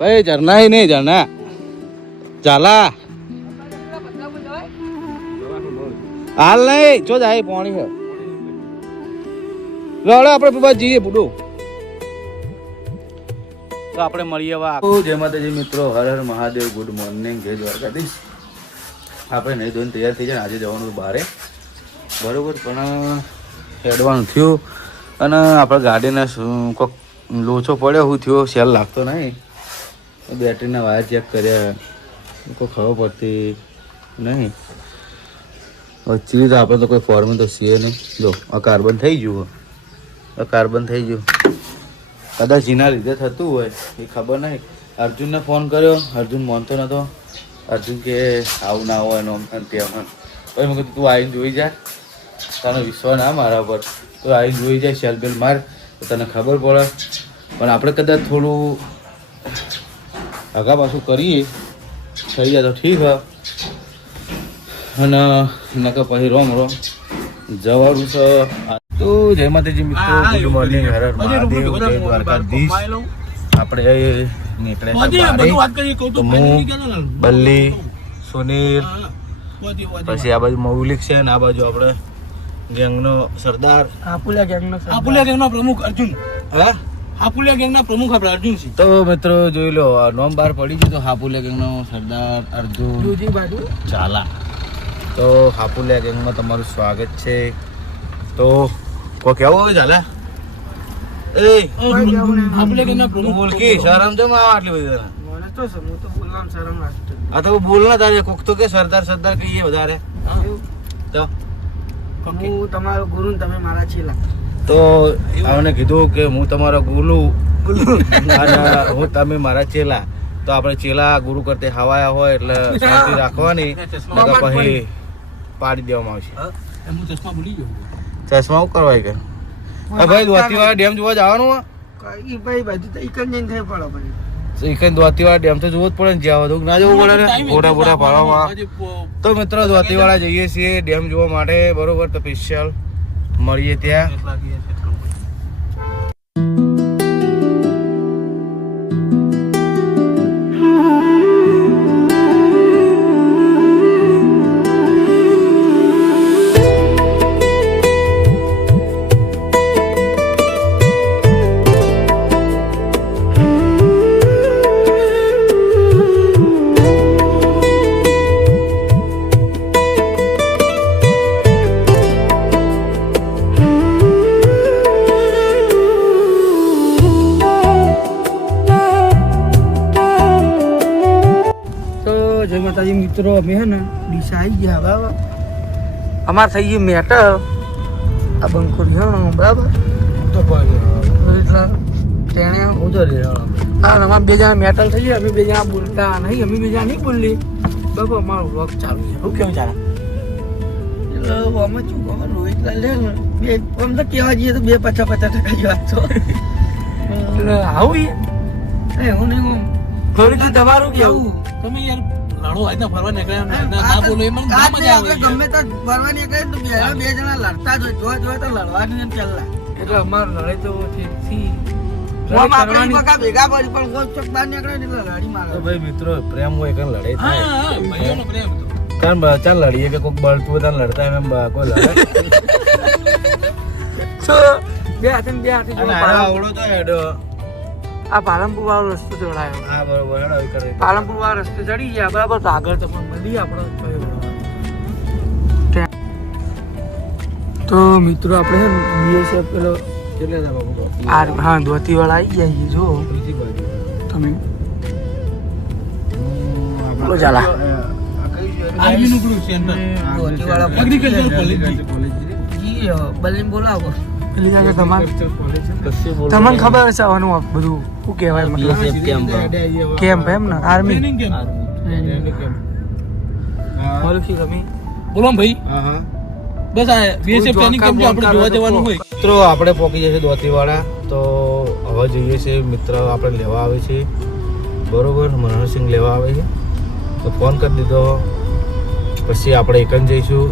ભાઈ ઝરણા ही नहीं ઝરણા ચાલા હાલ નહીં જો જાય પાણી છે લડે આપણે બાબા જઈએ બુડો તો આપણે મળીએ વા જય માતાજી મિત્રો હર હર મહાદેવ ગુડ મોર્નિંગ જય દ્વારકાધીશ આપણે નહીં ધોઈને તૈયાર થઈ જાય આજે જવાનું બહારે બરોબર પણ હેડવાનું થયું અને આપણે ગાડીને કોઈક લોચો પડ્યો હું થયો સેલ લાગતો નહીં બેટરીના વાયર ચેક કર્યા કોઈ ખબર પડતી નહીં ચીજ આપણે તો કોઈ ફોર્મ તો સીએ નહીં જો આ કાર્બન થઈ ગયું કાર્બન થઈ ગયું કદાચ એના લીધે થતું હોય એ ખબર નહીં અર્જુનને ફોન કર્યો અર્જુન માનતો નતો અર્જુન કે આવું ના હોય એનો ત્યાં પછી મેં કીધું તું આવીને જોઈ જા તને વિશ્વાસ ના મારા પર તો આવીને જોઈ જાય સેલ બેલ માર તો તને ખબર પડે પણ આપણે કદાચ થોડું આગા પાછું કરીએ થઈ જાય તો ઠીક હોય અને નકર પછી રોમ જવાનું છે તો જય માતાજી મિત્રો ગુડ મોર્નિંગ હર હર મહાદેવ જય દ્વારકાધીશ આપણે નીકળ્યા તો હું બલ્લી સુનિલ પછી આ બાજુ મૌલિક છે ને આ બાજુ આપણે ગેંગનો સરદાર હાપુલિયા ગેંગનો પ્રમુખ અર્જુન હા હાપુલિયા ગેંગના પ્રમુખ આપણે અર્જુન છે તો મિત્રો જોઈ લો નોમ બહાર પડી ગયું તો હાપુલિયા ગેંગનો સરદાર અર્જુન ચાલા તો હાપુલિયા ગેંગમાં તમારું સ્વાગત છે તો કોઈ કેવું હવે ચાલે એ હાપુલિયા ગેંગના પ્રમુખ બોલ કે શરમ તો માં આટલી બધી તને મને તો હું તો બોલવાનું શરમ લાગતો આ તો બોલ ના તારે કોક તો કે સરદાર સરદાર કહીએ વધારે તો હું તમારો ગુરુ ને તમે મારા ચેલા તો આવને કીધું કે હું તમારો ગુરુ અને હું તમે મારા ચેલા તો આપણે ચેલા ગુરુ કરતે હવાયા હોય એટલે શાંતિ રાખવાની નકર પછી પાડી દેવામાં આવશે હું ચશ્મા ભૂલી ગયો ચશ્મા શું કરવાય કે ભાઈ દ્વારકાવાળા ડેમ જોવા જવાનું કઈ ભાઈ બધું તો એક જ નહીં થઈ પડો ભાઈ એક દ્વારકાવાળા ડેમ તો જોવું જ પડે ને જ્યાં વધુ ના જવું પડે ને ફોટા ફોટા પાડવામાં તો મિત્રો દ્વારકાવાળા જઈએ છીએ ડેમ જોવા માટે બરોબર તો સ્પેશિયલ મળીએ ત્યાં મિત્રો અમે હે ને ડીસા આવી ગયા બરાબર અમારે થઈ ગયું મેટર આ બંકો રહ્યો બરાબર તો એટલે તેને હા અમારે બે જણા મેટર થઈ ગયા અમે બે જણા બોલતા નહીં અમે બે જણા નહીં બોલી બાબા અમારો વ્લોગ ચાલુ છે શું કેવું ચાલે એટલે અમે શું ખબર રોહિતલાલ લે ને બે આમ તો કહેવા જઈએ તો 50-50% વાત છો એટલે આવું હું નહીં થોડી તમારું કેવું તમે યાર લડો આજના ફરવા નીકળ્યા ના બોલો એ મને ના મજા આવે ગમે તો ફરવા નીકળે તો બે જણા લડતા જ હોય જોવા તો લડવાની ને પહેલા એટલે અમાર લડાઈ તો થી ભેગા પડી પણ કોઈ ચોક બહાર નીકળે ને એટલે લડી મારે ભાઈ મિત્રો પ્રેમ હોય કે લડાઈ થાય હા ભાઈઓનો પ્રેમ તો ચાલ લડીએ કે કોઈક બળતું હોય લડતા એમ કોઈ લડે સો બે હાથે આવડો તો હેડો આ પાલનપુર વાળો રસ્તો ચડાયો હા બરોબર હેડો કરે પાલનપુર વાળો રસ્તો ચડી ગયા બરાબર તો આગળ તો પણ મળીએ આપણે તો મિત્રો આપણે બીએસએફ પેલો કેટલે જા બાબુ હા ધોતી વાળા આવી ગયા છે જો બીજી બાજુ તમે બોલો ચાલા આર્મી નું ગ્રુપ સેન્ટર ધોતી વાળા એગ્રીકલ્ચર કોલેજ જી બલિન બોલાવો પેલી જગ્યાએ તમને ખબર છે આનું બધું શું કહેવાય મતલબ કેમ્પ એમ ને આર્મી બોલો ભાઈ બસ આ બીએસએફ ટ્રેનિંગ કેમ્પ જો આપણે જોવા જવાનું હોય મિત્રો આપણે પહોંચી જશે દ્વારકાવાળા તો હવે જઈએ છીએ મિત્ર આપણે લેવા આવે છે બરોબર મનોહરસિંહ લેવા આવે છે તો ફોન કરી દીધો પછી આપણે એક જ જઈશું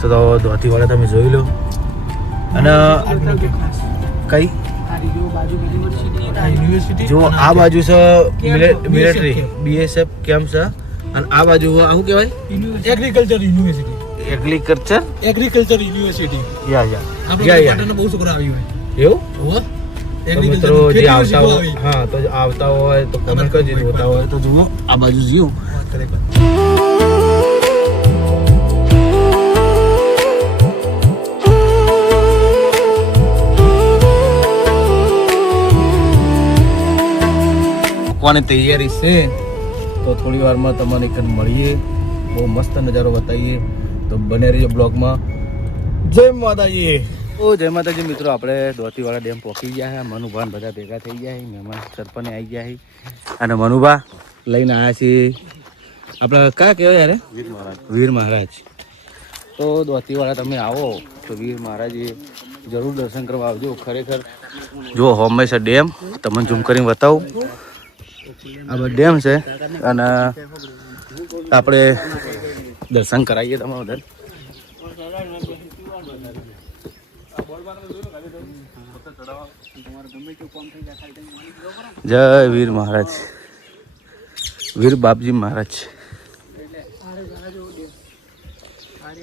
તો દ્વારકાવાળા તમે જોઈ લો અને કઈ આરી જો બાજુ યુનિવર્સિટી ના યુનિવર્સિટી જો આ બાજુ છે મિલિટરી BSF બીએસએફ કેમ્પ છે અને આ બાજુ શું કહેવાય એગ્રીકલ્ચર યુનિવર્સિટી એગ્રીકલ્ચર યુનિવર્સિટી યા આપણે પાટણના બહુ છોકરા આવી હોય એવું હોવા તો મિત્રો જે આવતા હોય હા તો આવતા હોય તો કમેન્ટ કરજો જોતા હોય તો જુઓ આ બાજુ જુઓ કોની તૈયારી છે તો થોડી વારમાં તમને એક મળીએ બહુ મસ્ત નજારો બતાવીએ તો બને રહીએ બ્લોગમાં જય માતાજી જય માતાજી મિત્રો આપણે દોતીવાળા ડેમ પહોંચી ગયા છે મનુભાન બધા ભેગા થઈ ગયા છે મહેમાન સરપંચ આવી ગયા છે અને મનુભા લઈને આવ્યા છીએ આપણે કયા કહેવાય યાર વીર મહારાજ તો દોતીવાળા તમે આવો તો વીર મહારાજે જરૂર દર્શન કરવા આવજો ખરેખર જો હંમેશા ડેમ તમને ઝૂમ કરીને બતાવું આ બધો ડેમ છે અને આપણે દર્શન કરાવીએ તમારા બધા જય વીર મહારાજ વીર બાપજી મહારાજ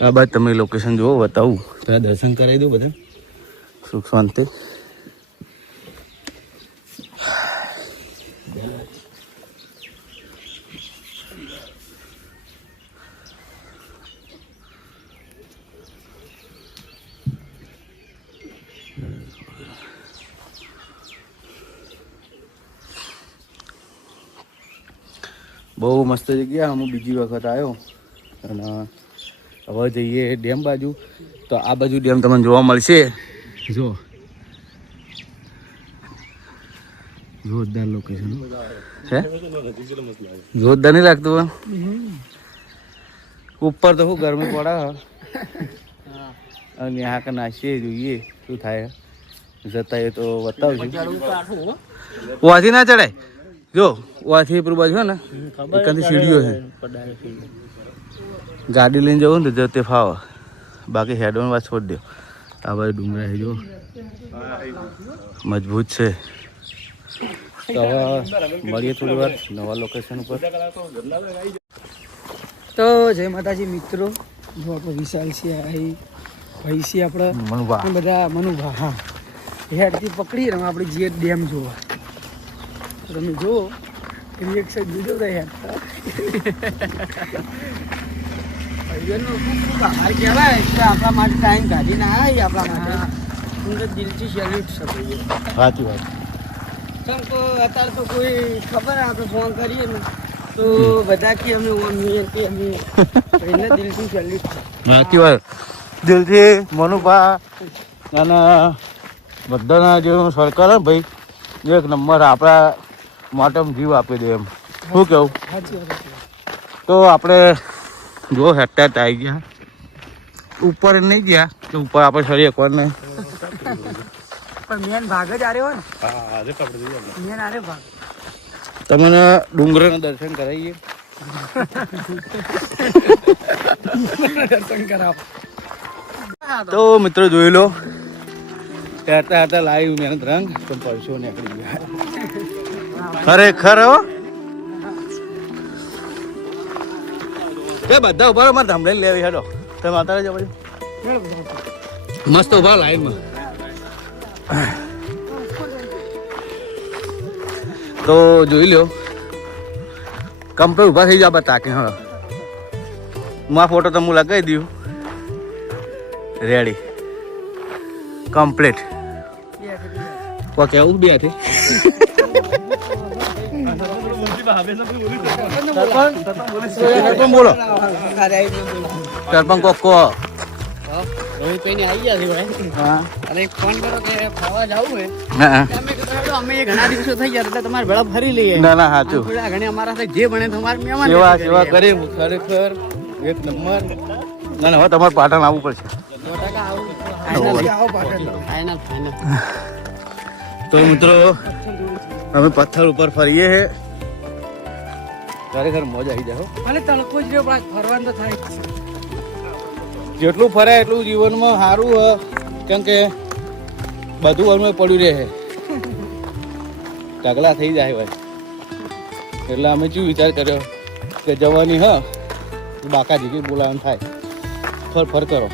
આ બાદ તમે લોકેશન જુઓ બતાવું પેલા દર્શન કરાવી દો બધા સુખ શાંતિ બહુ મસ્ત જગ્યા હું બીજી વખત આવ્યો અને હવે જઈએ ડેમ બાજુ તો આ બાજુ ડેમ તમને જોવા મળશે જો જોરદાર લોકેશન હે જોરદાર નહીં લાગતું ઉપર તો શું ગરમી પડે અને આ કે નાસીએ જોઈએ શું થાય જતા એ તો બતાવશું વાથી ના ચડાય જો વાથી પેલું બાજુ ને એકાંથી સીડીઓ છે ગાડી લઈને જવું ને તો તે ફાવે બાકી હેડવાની વાત છોડી દો આ બાજુ ડુંગરા છે જો મજબૂત છે તો હવે મળીએ થોડી વાર નવા લોકેશન ઉપર તો જય માતાજી મિત્રો જો આપણે વિશાલ છે અહીં ભાઈ છે આપણે મનુભા બધા મનુભા હા હેડથી પકડી અને આપણે જે ડેમ જોવા તમે જુઓ રિએક્શન દીધો તો યાર બહાર કહેવાય કે આપણા માટે ટાઈમ કાઢીને આવી આપણા માટે હું તો દિલથી સેલ્યુટ છે ભાઈ સાચી વાત કેમ કે અત્યારે તો કોઈ ખબર આપણે ફોન કરીએ ને તો બધા કે અમે ઓમીએ કે અમે એને દિલથી સેલ્યુટ છે સાચી વાત દિલથી મનુભા અને બધાના જે સરકાર ને ભાઈ એક નંબર આપણા માટે જીવ આપી દે એમ શું કેવું સાચી વાત તો આપણે જો હેઠ આવી ગયા ઉપર નહીં ગયા તો ઉપર આપણે શરીર કોને પણ મેન ભાગ જ આરે હોય ને મેન આરે ભાગ તમને ડુંગરના દર્શન કરાવીએ દર્શન કરાવો તો મિત્રો જોઈ લો હેરતા હેરતા લાવી મહેનત રંગ તો પરસો નીકળી ગયા ખરેખર હો એ બધા ઉભા મારે ધમલાઈ લેવી હેડો તમે માતા રહેજો પછી મસ્ત ઉભા લાઈનમાં તો જોઈ લો કમ્પ્લીટ ઉભા થઈ જાવ તાકે હા માં ફોટો તો હું લગાવી દઉં રેડી કમ્પ્લીટ કોઈ કેવું બે હતી બોલો સરપંચ કોકો રોહિતભાઈ આવી ગયા છે ભાઈ હા અને એક ફોન કરો કે ફરવા જવું હે હા અમે કીધું અમે ઘણા દિવસો થઈ ગયા એટલે તમારે ભેળા ફરી લઈએ ના ના સાચું થોડા ઘણી અમારા સાથે જે બને તમારે મહેમાન સેવા સેવા કરી ખરેખર એક નંબર ના ના હવે તમારે પાટણ આવવું પડશે 100% આવું ફાઇનલ આવો પાટણ ફાઇનલ તો મિત્રો અમે પથ્થર ઉપર ફરીએ છે ખરેખર મોજ આવી જાય હો અને તડકો જ રહ્યો પણ ફરવાનું તો થાય જ છે. જેટલું ફરાય એટલું જીવનમાં સારું કેમ કે બધું અમે પડ્યું રહે ઢગલા થઈ જાય ભાઈ. એટલે અમે શું વિચાર કર્યો કે જવાની હ બાકા જીગી બોલાવાનું થાય. ફર ફર કરો.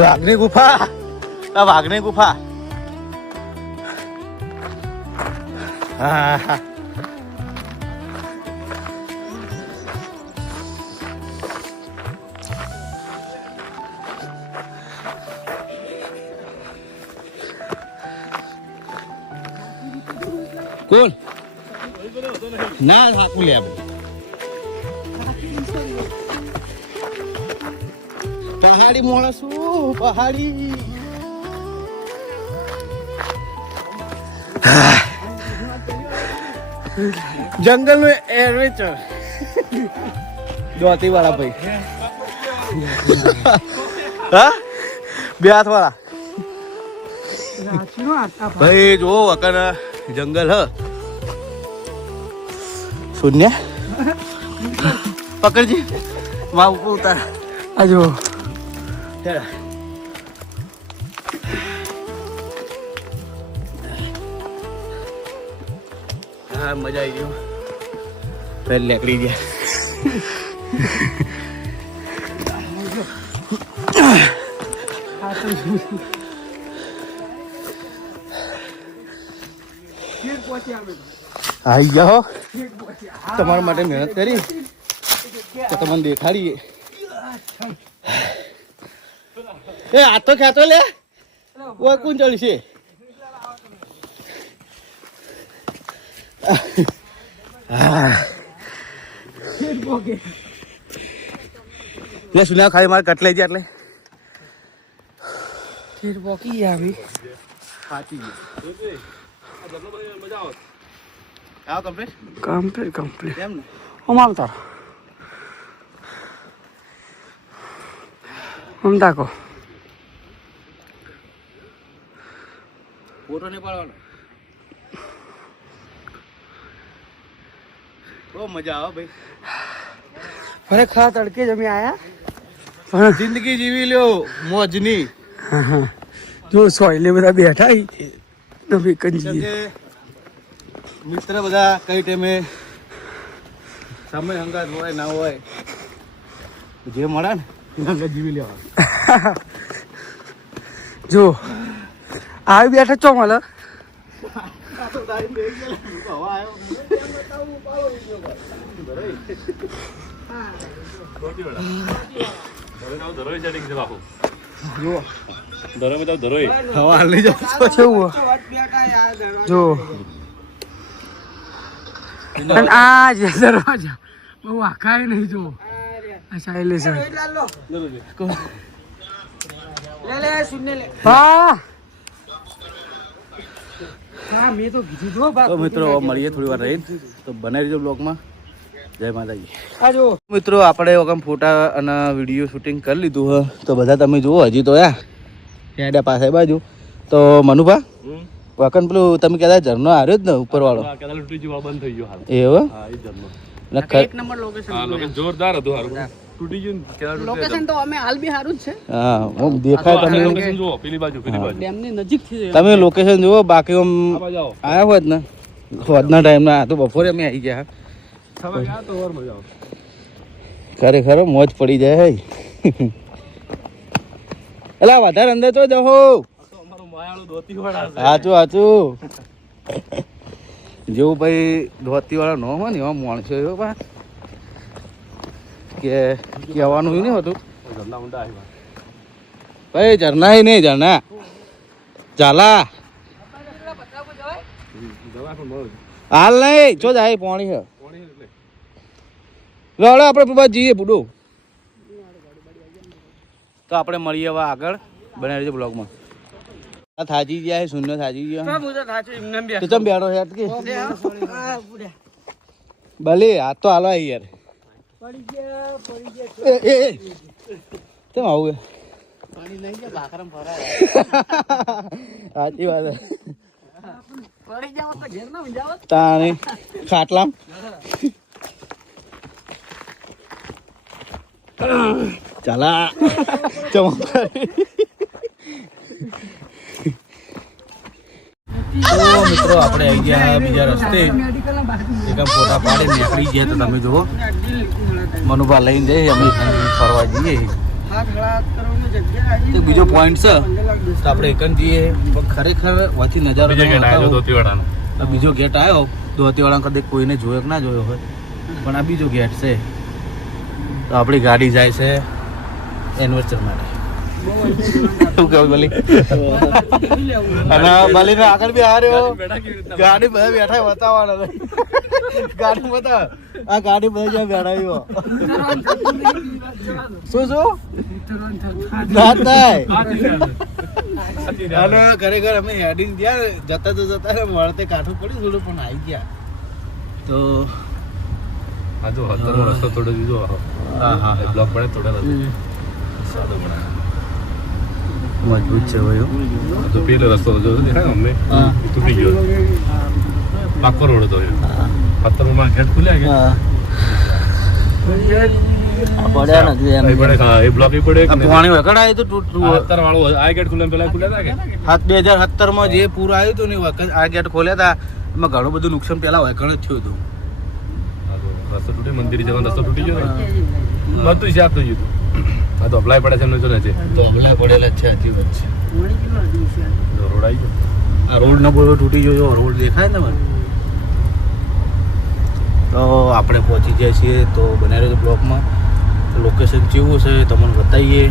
વાઘની ગુફા, આ વાઘની ગુફા. હા કોણ ના હાકું લે આપણે પહાડી માણસ પહાડી. જંગલ નું એડવેન્ચર દોતી વાળા ભાઈ. હા બે હાથ વાળા ભાઈ જો અકન જંગલ હ શૂન્ય પકડજી માં ઉપર ઉતાર આજો. હા મજા આવી ગયો. પેલ લેકડી ગયા. આવી જાઓ તમારા માટે મહેનત કરી તો તમને દેખાડીએ. એ આ તો ખેતો લે ઓ કોણ ચડશે. લે સુન્યા ખાલી મારે કટલાઈ જાય એટલે ફેર પોકી આવી સાચી આવ કમ્પ્લીટ કમ્પ્લીટ કમ્પ્લીટ કેમ ને અમાર તાર હમ તાકો ફોટો ને પાડવાનો. બહુ મજા આવે ભાઈ. ખરેખર તડકે જ અમે આયા. જિંદગી જીવી લ્યો મોજની. જો સોયલે બધા બેઠા નવી કંજી મિત્ર બધા કઈ ટાઈમે સમય હંગાત હોય ના હોય જે મળે ને એના જીવી લેવા. જો આવી બેઠા ચો મળે. જો આ જે દરવાજા બહુ આખાય નહીં. જો આ સાયલેશન તો મિત્રો મળીએ થોડી વાર રહી તો બનાવી દીધો બ્લોગમાં. જય માતાજી. મિત્રો આપણે વખત ફોટા અને વિડીયો શૂટિંગ કરી લીધું હ તો બધા તમે જુઓ હજી તો ત્યાં પાસે બાજુ તો મનુભા વખત પેલું તમે કહેતા ઝરનો આવ્યો જ ને ઉપર વાળો બંધ થઈ ગયો એવું એક નંબર લોકેશન જોરદાર હતું. તૂટી ગયું લોકેશન તો અમે હાલ બી સારું જ છે. હા હું દેખાય તમે લોકેશન જુઓ પેલી બાજુ ડેમ ની નજીક થી તમે લોકેશન જુઓ. બાકી આમ આયા હોત ને હોદના ટાઈમ ના તો બપોરે અમે આવી ગયા. ખરેખર મોજ પડી જાય. એલા વધારે અંદર તો જહો. હાચું હાચું જેવું ભાઈ ધોતી વાળા ન હોય ને એવા માણસો એવો કે કહેવાનું નહીં હોતું ભાઈ. ઝરણા નહીં ઝરણા ચાલા હાલ નહીં ચો જાય પાણી છે. રડો આપણે બાબા જઈએ બુડો. તો આપણે મળીએ હવે આગળ બનાવી દેજો બ્લોગમાં. થાજી ગયા શૂન્ય થાજી ગયા તો ચમ બેડો યાર કે ભલે હાથ તો હાલો યાર. કેમ આવું પાણી લઈ ગયા ભાખરમ ભરાય. સાચી વાત છે. પડી જાવ તો ઘેર ના જાવ. તાણે ખાટલામ ચાલા મિત્રો આપણે આવી ગયા બીજા રસ્તે એક ફોટા પાડી નીકળી ગયા તો તમે જુઓ મનુભા લઈને જઈએ અમે ફરવા જઈએ. તો બીજો પોઈન્ટ છે તો આપણે એકન જઈએ પણ ખરેખર વાંચી નજારો તો બીજો ગેટ આવ્યો ધોતીવાળા કદાચ કોઈને જોયો કે ના જોયો હોય પણ આ બીજો ગેટ છે. તો આપણી ગાડી જાય છે એનિવર્સરી માટે. શું કેવું બલી? અને બલી ને આગળ બી હાર્યો ગાડી બધા બેઠા બતાવવાના ગાડી બતાવ આ ગાડી બધા જ્યાં બેઠાવ્યો શું ના થાય. અને ખરેખર અમે હેડિંગ ગયા જતા તો જતા મળતે કાઠું પડ્યું થોડું પણ આવી ગયા તો આજો હતરનો રસ્તો થોડો દીધો. હા બ્લોક પડે થોડો સાદો બનાવ્યો. મજબૂત છે ભાઈ. તો પેલો રસ્તો જો દેખાય અમને તૂટી ગયો. પાકો રોડ હતો. હતરમાં ગેટ ખુલ્યા ગયા. પડ્યા નથી એમ. એ પડે હા એ બ્લોક એ પડે. પાણી વખડાય તો તૂટતું. 17 વાળો આ ગેટ ખુલ્લા પેલા ખુલ્યા હતા કે 2017 માં જે પૂર આવ્યું હતું ને વખત આ ગેટ ખોલ્યા હતા એમાં ઘણું બધું નુકસાન પેલા વખત જ થયું હતું. રસ્તો તૂટી મંદિર જવાનો રસ્તો તૂટી ગયો બધું હિસાબ થઈ ગયું. આ તો અપ્લાય પડે છે એમને જો નથી તો અગલા પડેલા છે સાચી વાત છે. રોડ આવી ગયો. આ રોડ ના બોલો તૂટી ગયો રોડ દેખાય ને મને. તો આપણે પહોંચી જાય છીએ તો બનાવી બ્લોકમાં લોકેશન કેવું છે તમને બતાવીએ.